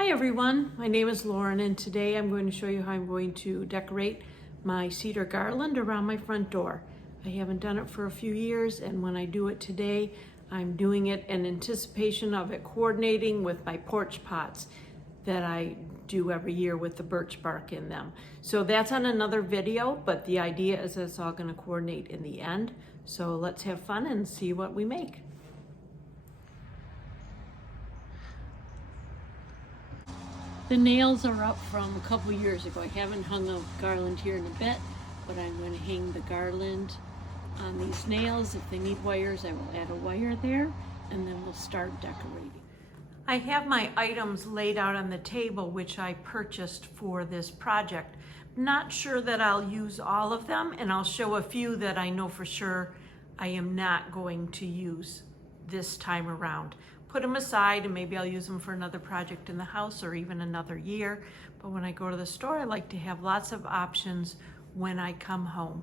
Hi everyone, my name is Lauren and today I'm going to show you how I'm going to decorate my cedar garland around my front door. I haven't done it for a few years, and when I do it today, I'm doing it in anticipation of it coordinating with my porch pots that I do every year with the birch bark in them. So that's on another video, but the idea is that it's all going to coordinate in the end. So let's have fun and see what we make. The nails are up from a couple years ago. I haven't hung a garland here in a bit, but I'm going to hang the garland on these nails. If they need wires, I will add a wire there, and then we'll start decorating. I have my items laid out on the table, which I purchased for this project. Not sure that I'll use all of them, and I'll show a few that I know for sure I am not going to use this time around. Put them aside and maybe I'll use them for another project in the house or even another year. But when I go to the store, I like to have lots of options when I come home.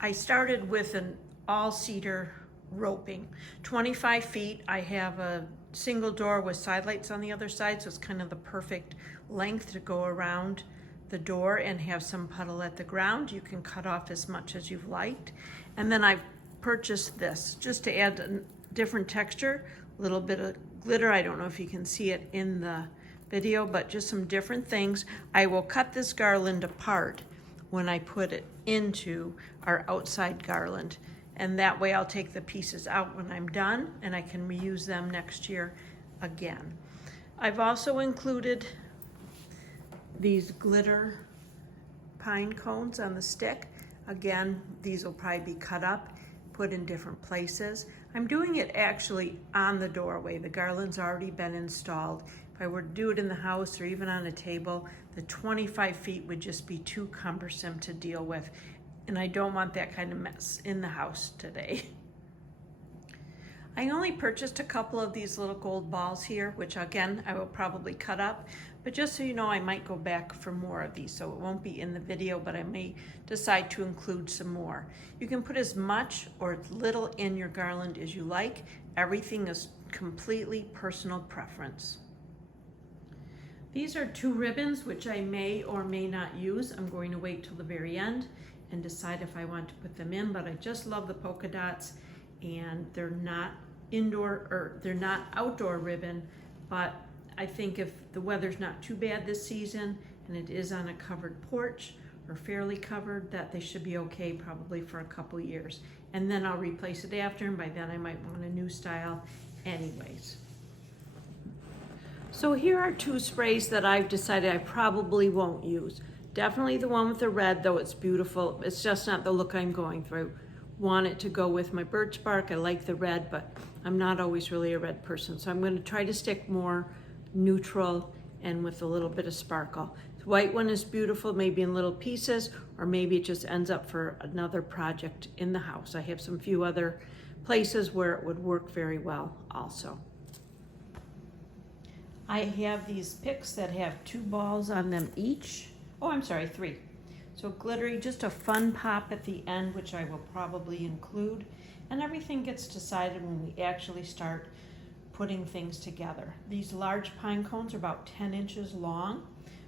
I started with an all cedar roping, 25 feet. I have a single door with side lights on the other side, so it's kind of the perfect length to go around the door and have some puddle at the ground. You can cut off as much as you've liked. And then I've purchased this just to add a different texture, a little bit of glitter. I don't know if you can see it in the video, but just some different things. I will cut this garland apart when I put it into our outside garland, and that way I'll take the pieces out when I'm done and I can reuse them next year again. I've also included these glitter pine cones on the stick. Again, these will probably be cut up, put in different places. I'm doing it actually on the doorway. The garland's already been installed. If I were to do it in the house or even on a table, the 25 feet would just be too cumbersome to deal with. And I don't want that kind of mess in the house today. I only purchased a couple of these little gold balls here, which again, I will probably cut up. But just so you know, I might go back for more of these, so it won't be in the video, but I may decide to include some more. You can put as much or as little in your garland as you like. Everything is completely personal preference. These are 2 ribbons, which I may or may not use. I'm going to wait till the very end and decide if I want to put them in, but I just love the polka dots, and they're not they're not outdoor ribbon, but I think if the weather's not too bad this season and it is on a covered porch or fairly covered, that they should be okay probably for a couple years. And then I'll replace it after, and by then I might want a new style anyways. So here are 2 sprays that I've decided I probably won't use. Definitely the one with the red, though it's beautiful. It's just not the look I'm going through. Want it to go with my birch bark. I like the red, but I'm not always really a red person. So I'm going to try to stick more neutral and with a little bit of sparkle. The white one is beautiful, maybe in little pieces, or maybe it just ends up for another project in the house. I have some few other places where it would work very well also. I have these picks that have 2 balls on them each. Oh, I'm sorry, 3. So glittery, just a fun pop at the end, which I will probably include. And everything gets decided when we actually start putting things together. These large pine cones are about 10 inches long,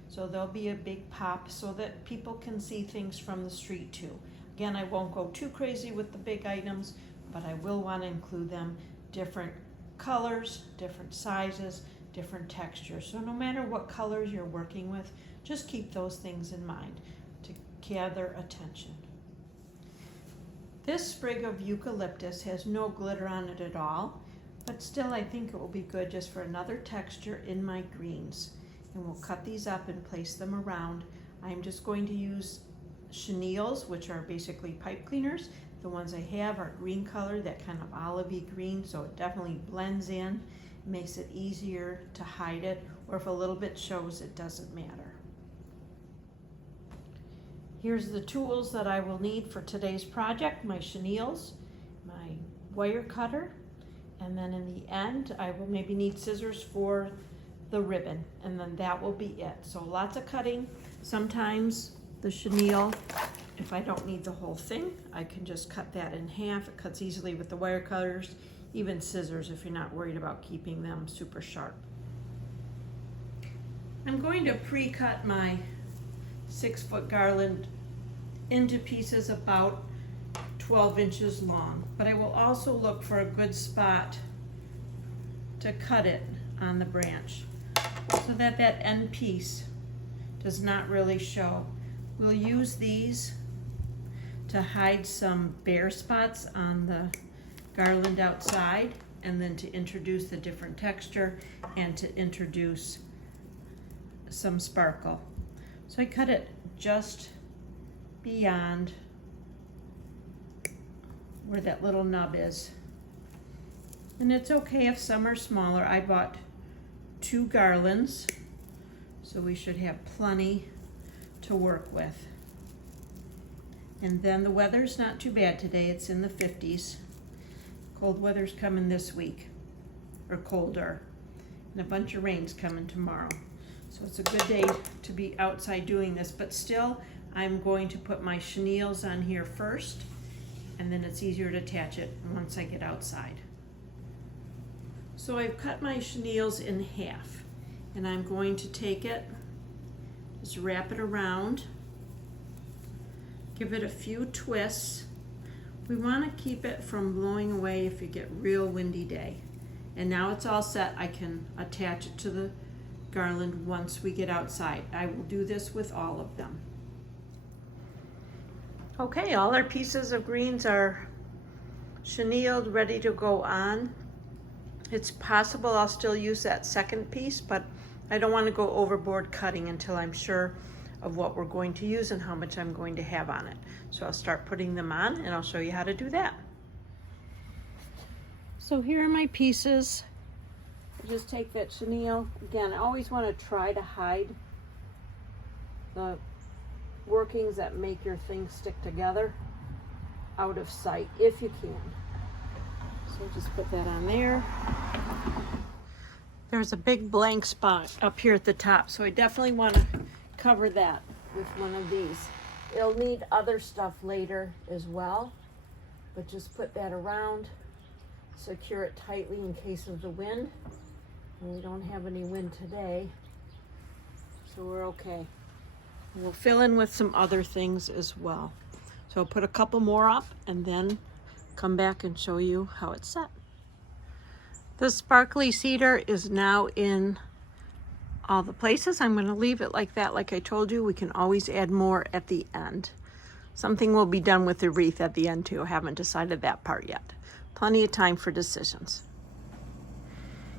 so there'll be a big pop so that people can see things from the street too. Again, I won't go too crazy with the big items, but I will want to include them different colors, different sizes, different textures. So no matter what colors you're working with, just keep those things in mind to gather attention. This sprig of eucalyptus has no glitter on it at all, but still I think it will be good just for another texture in my greens. And we'll cut these up and place them around. I'm just going to use chenilles, which are basically pipe cleaners. The ones I have are green color, that kind of olivey green, so it definitely blends in, makes it easier to hide it, or if a little bit shows, it doesn't matter. Here's the tools that I will need for today's project: my chenilles, my wire cutter, and then in the end, I will maybe need scissors for the ribbon, and then that will be it. So lots of cutting. Sometimes the chenille, if I don't need the whole thing, I can just cut that in half. It cuts easily with the wire cutters, even scissors if you're not worried about keeping them super sharp. I'm going to pre-cut my 6-foot garland into pieces about 12 inches long, but I will also look for a good spot to cut it on the branch so that that end piece does not really show. We'll use these to hide some bare spots on the garland outside, and then to introduce the different texture and to introduce some sparkle. So I cut it just beyond where that little nub is. And it's okay if some are smaller. I bought 2 garlands, so we should have plenty to work with. And then the weather's not too bad today. It's in the 50s. Cold weather's coming this week, or colder. And a bunch of rain's coming tomorrow. So it's a good day to be outside doing this, but still I'm going to put my chenilles on here first, and then it's easier to attach it once I get outside. So I've cut my chenilles in half, and I'm going to take it, just wrap it around, give it a few twists. We want to keep it from blowing away if you get real windy day. And now it's all set. I can attach it to the garland once we get outside. I will do this with all of them. Okay, all our pieces of greens are chenilled, ready to go on. It's possible I'll still use that second piece, but I don't want to go overboard cutting until I'm sure of what we're going to use and how much I'm going to have on it. So I'll start putting them on, and I'll show you how to do that. So here are my pieces. I just take that chenille. Again, I always want to try to hide the workings that make your thing stick together out of sight if you can. So just put that on there. There's a big blank spot up here at the top, so I definitely want to cover that with one of these. It'll need other stuff later as well, but just put that around, secure it tightly in case of the wind. And we don't have any wind today, so we're okay. And we'll fill in with some other things as well. So I'll put a couple more up and then come back and show you how it's set. The sparkly cedar is now in all the places. I'm going to leave it like that. Like I told you, we can always add more at the end. Something will be done with the wreath at the end too. I haven't decided that part yet. Plenty of time for decisions.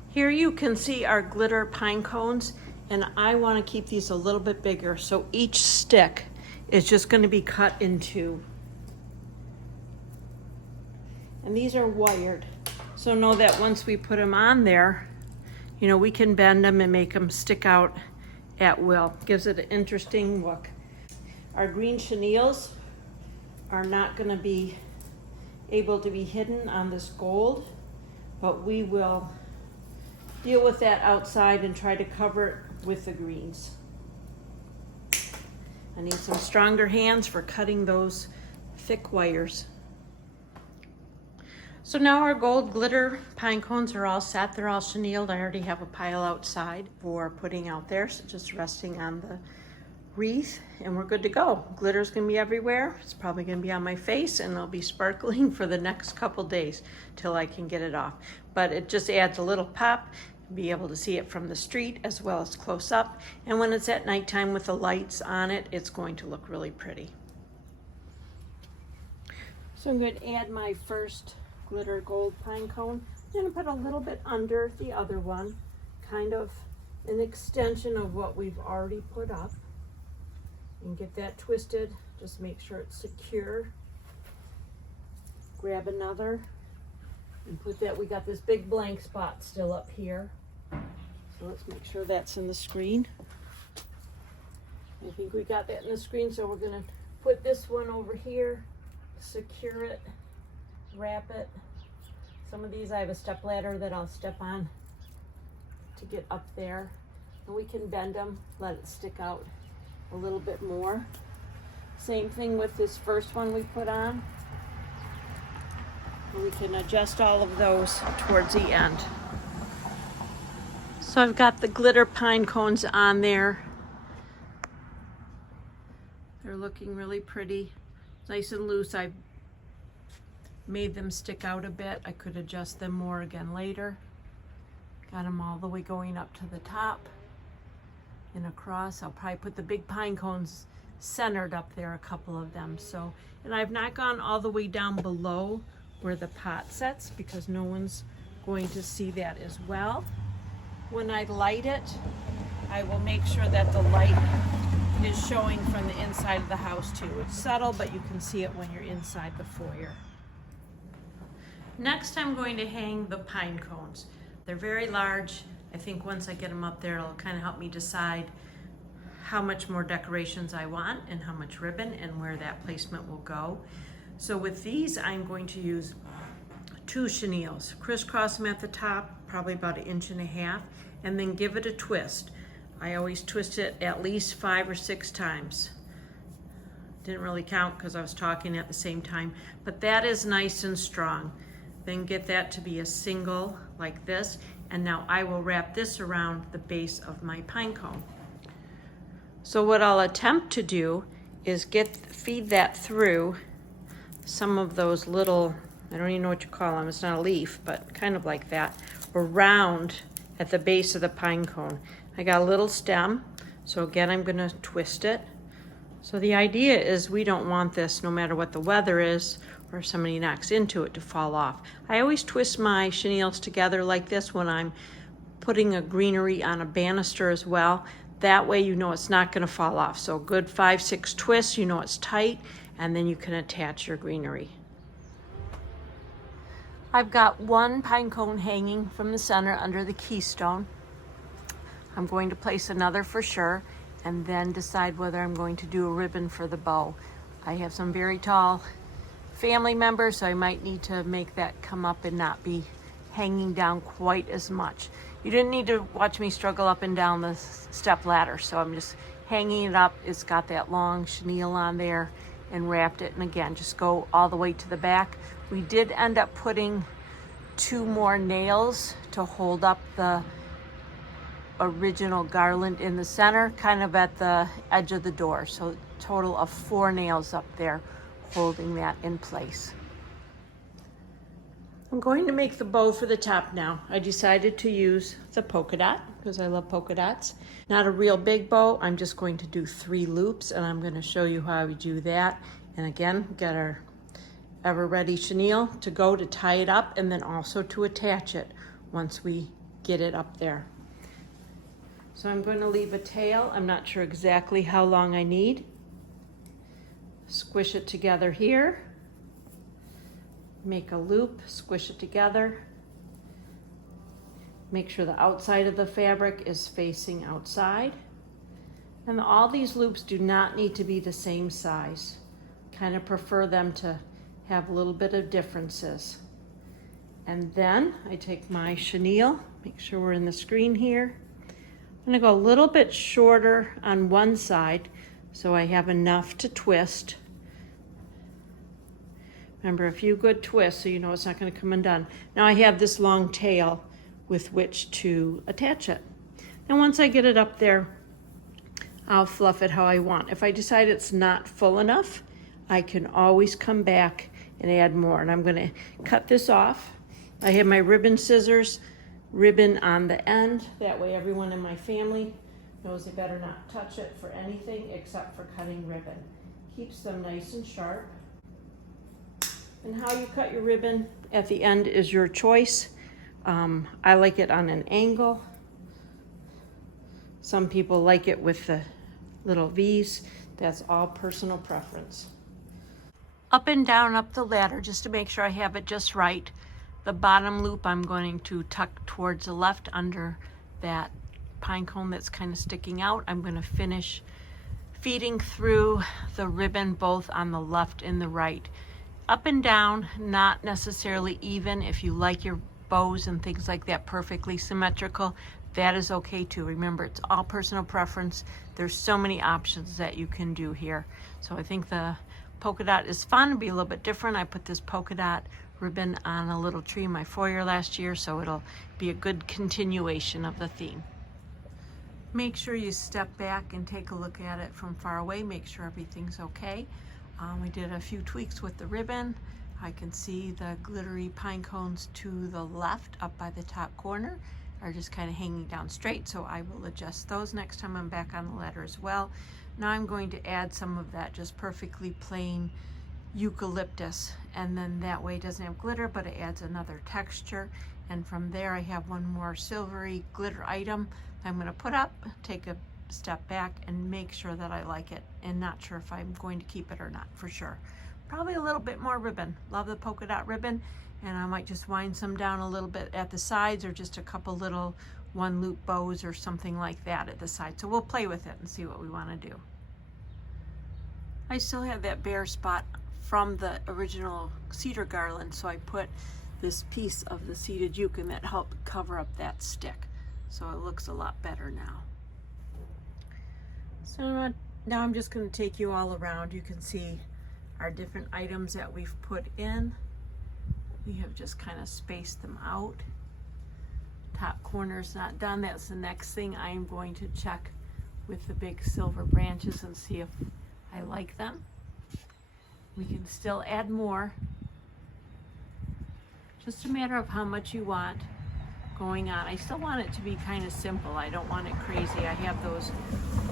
Here you can see our glitter pine cones, and I want to keep these a little bit bigger, so each stick is just going to be cut in 2. And these are wired, so know that once we put them on there, you know, we can bend them and make them stick out at will. Gives it an interesting look. Our green chenilles are not going to be able to be hidden on this gold, but we will deal with that outside and try to cover it with the greens. I need some stronger hands for cutting those thick wires. So now our gold glitter pine cones are all set. They're all chenilled. I already have a pile outside for putting out there, so just resting on the wreath, and we're good to go. Glitter's gonna be everywhere. It's probably gonna be on my face, and it'll be sparkling for the next couple days till I can get it off. But it just adds a little pop. Be able to see it from the street as well as close up, and when it's at nighttime with the lights on it, it's going to look really pretty. So I'm going to add my first glitter gold pine cone. I'm going to put a little bit under the other one, kind of an extension of what we've already put up, and get that twisted. Just make sure it's secure. Grab another and put that. We got this big blank spot still up here, so let's make sure that's in the screen. I think we got that in the screen, so we're going to put this one over here, secure it, wrap it. Some of these I have a step ladder that I'll step on to get up there, and we can bend them, let it stick out a little bit more. Same thing with this first one we put on. We can adjust all of those towards the end. So I've got the glitter pine cones on there. They're looking really pretty, nice and loose. I made them stick out a bit. I could adjust them more again later. Got them all the way going up to the top and across. I'll probably put the big pine cones centered up there, a couple of them. So, and I've not gone all the way down below where the pot sets because no one's going to see that as well. When I light it, I will make sure that the light is showing from the inside of the house too. It's subtle, but you can see it when you're inside the foyer. Next, I'm going to hang the pine cones. They're very large. I think once I get them up there, it'll kind of help me decide how much more decorations I want and how much ribbon and where that placement will go. So with these, I'm going to use 2 chenilles, crisscross them at the top, probably about 1.5 inches, and then give it a twist. I always twist it at least 5 or 6 times. Didn't really count because I was talking at the same time, but that is nice and strong. Then get that to be a single like this, and now I will wrap this around the base of my pine cone. So what I'll attempt to do is feed that through some of those little, I don't even know what you call them, it's not a leaf, but kind of like that, around at the base of the pine cone. I got a little stem, so again I'm gonna twist it. So the idea is we don't want this, no matter what the weather is or somebody knocks into it, to fall off. I always twist my chenilles together like this when I'm putting a greenery on a banister as well. That way you know it's not gonna fall off. So a good 5, 6 twists, you know it's tight, and then you can attach your greenery. I've got 1 pine cone hanging from the center under the keystone. I'm going to place another for sure, and then decide whether I'm going to do a ribbon for the bow. I have some very tall family members, so I might need to make that come up and not be hanging down quite as much. You didn't need to watch me struggle up and down the step ladder, so I'm just hanging it up. It's got that long chenille on there and wrapped it, and again, just go all the way to the back. We did end up putting 2 more nails to hold up the original garland in the center, kind of at the edge of the door. So total of 4 nails up there holding that in place. I'm going to make the bow for the top now. I decided to use the polka dot because I love polka dots. Not a real big bow. I'm just going to do 3 loops, and I'm going to show you how we do that. And again, got our ever ready chenille to go to tie it up, and then also to attach it once we get it up there. So I'm going to leave a tail. I'm not sure exactly how long I need. Squish it together here. Make a loop, squish it together. Make sure the outside of the fabric is facing outside. And all these loops do not need to be the same size. Kind of prefer them to have a little bit of differences. And then I take my chenille, make sure we're in the screen here. I'm gonna go a little bit shorter on one side so I have enough to twist. Remember, a few good twists so you know it's not gonna come undone. Now I have this long tail with which to attach it. And once I get it up there, I'll fluff it how I want. If I decide it's not full enough, I can always come back and add more. And I'm gonna cut this off. I have my ribbon scissors, ribbon on the end. That way everyone in my family knows they better not touch it for anything except for cutting ribbon. Keeps them nice and sharp. And how you cut your ribbon at the end is your choice. I like it on an angle. Some people like it with the little V's. That's all personal preference. Up and down up the ladder just to make sure I have it just right. The bottom loop I'm going to tuck towards the left under that pine cone that's kind of sticking out. I'm going to finish feeding through the ribbon both on the left and the right. Up and down, not necessarily even. If you like your bows and things like that perfectly symmetrical, that is okay too. Remember, it's all personal preference. There's so many options that you can do here. So I think the polka dot is fun. It'll be a little bit different. I put this polka dot ribbon on a little tree in my foyer last year, so it'll be a good continuation of the theme. Make sure you step back and take a look at it from far away, make sure everything's okay. We did a few tweaks with the ribbon. I can see the glittery pine cones to the left up by the top corner are just kind of hanging down straight, so I will adjust those next time I'm back on the ladder as well. Now I'm going to add some of that just perfectly plain eucalyptus, and then that way it doesn't have glitter, but it adds another texture. And from there I have one more silvery glitter item I'm going to put up, take a step back and make sure that I like it, and not sure if I'm going to keep it or not for sure. Probably a little bit more ribbon. Love the polka dot ribbon, and I might just wind some down a little bit at the sides, or just a couple little one loop bows or something like that at the side. So we'll play with it and see what we want to do. I still have that bare spot from the original cedar garland, so I put this piece of the seeded yucca, and that helped cover up that stick. So it looks a lot better now. So now I'm just going to take you all around. You can see our different items that we've put in. We have just kind of spaced them out. Top corner's not done. That's the next thing I am going to check with the big silver branches and see if I like them. We can still add more. Just a matter of how much you want going on. I still want it to be kind of simple. I don't want it crazy. I have those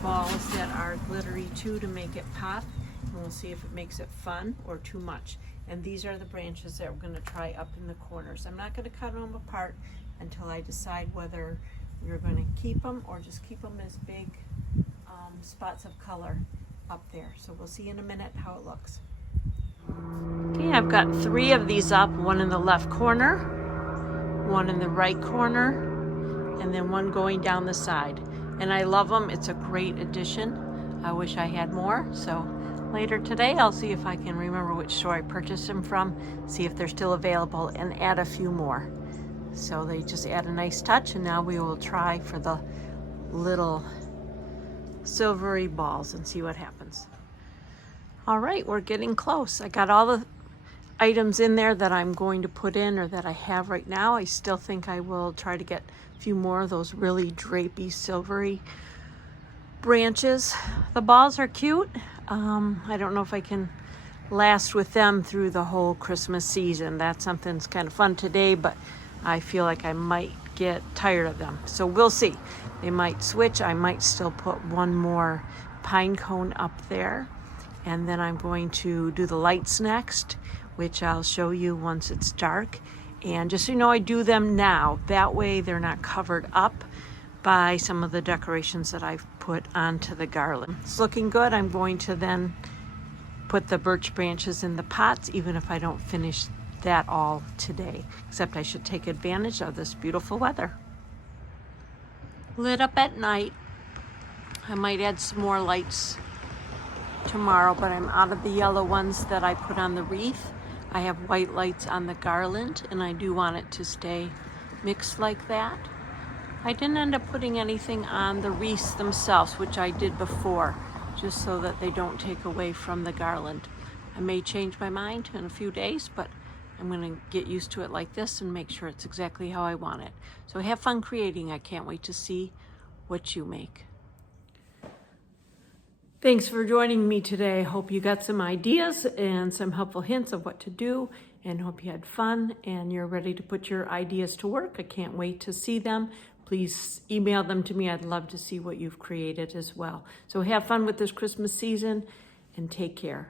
balls that are glittery too to make it pop. And we'll see if it makes it fun or too much. And these are the branches that we're going to try up in the corners. I'm not going to cut them apart until I decide whether we're going to keep them or just keep them as big spots of color up there. So we'll see in a minute how it looks. Okay, I've got 3 of these up, one in the left corner, one in the right corner, and then one going down the side. And I love them. It's a great addition. I wish I had more. So later today, I'll see if I can remember which store I purchased them from, see if they're still available, and add a few more. So they just add a nice touch, and now we will try for the little silvery balls and see what happens. All right, we're getting close. I got all the items in there that I'm going to put in, or that I have right now. I still think I will try to get a few more of those really drapey, silvery branches. The balls are cute. I don't know if I can last with them through the whole Christmas season. That's something that's kind of fun today, but I feel like I might get tired of them. So we'll see. They might switch. I might still put one more pine cone up there. And then I'm going to do the lights next, which I'll show you once it's dark. And just so you know, I do them now. That way they're not covered up by some of the decorations that I've put onto the garland. It's looking good. I'm going to then put the birch branches in the pots, even if I don't finish that all today. Except I should take advantage of this beautiful weather. Lit up at night. I might add some more lights tomorrow, but I'm out of the yellow ones that I put on the wreath. I have white lights on the garland, and I do want it to stay mixed like that. I didn't end up putting anything on the wreaths themselves, which I did before, just so that they don't take away from the garland. I may change my mind in a few days, but I'm going to get used to it like this and make sure it's exactly how I want it. So have fun creating. I can't wait to see what you make. Thanks for joining me today. Hope you got some ideas and some helpful hints of what to do, and hope you had fun and you're ready to put your ideas to work. I can't wait to see them. Please email them to me. I'd love to see what you've created as well. So have fun with this Christmas season and take care.